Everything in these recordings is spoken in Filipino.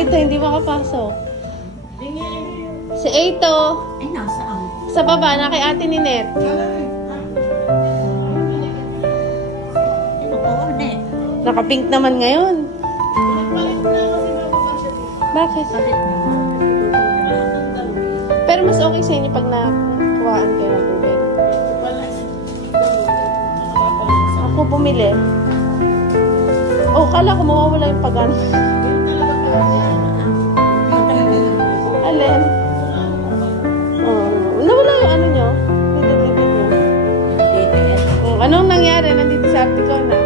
Eito, hindi makapasok. Si Eito. Ay, nasaan? Sa baba, na kay ate ni Net. Naka-pink naman ngayon. Bakit? Pero mas okay sa inyo pag nakuhaan kayo ng tubig. Ako bumili. Oh, kala ko mawawala yung pagano. Alin? Nawala yung ano nyo? Anong nangyari? Nandito sa Artico na.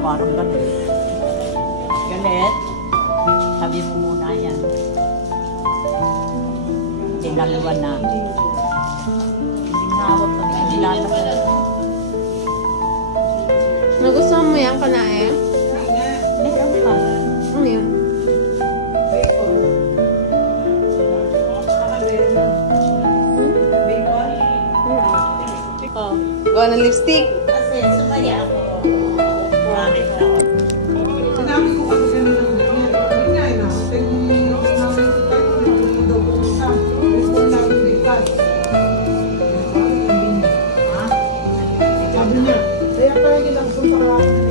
Parang galit. Galit? Sabi mo muna yan. Dinaluan na. Sinawag pag nilalagay. Nagustuhan mo yan, kanae? Meron pa. Ano yun? Bacon. Oh, gawa ng lipstick. Kasi sumaya ako. Sinabi ko kasi sa nila ng ganyan. Yun nga yun ah. Sabi niya, kaya pala nilang punta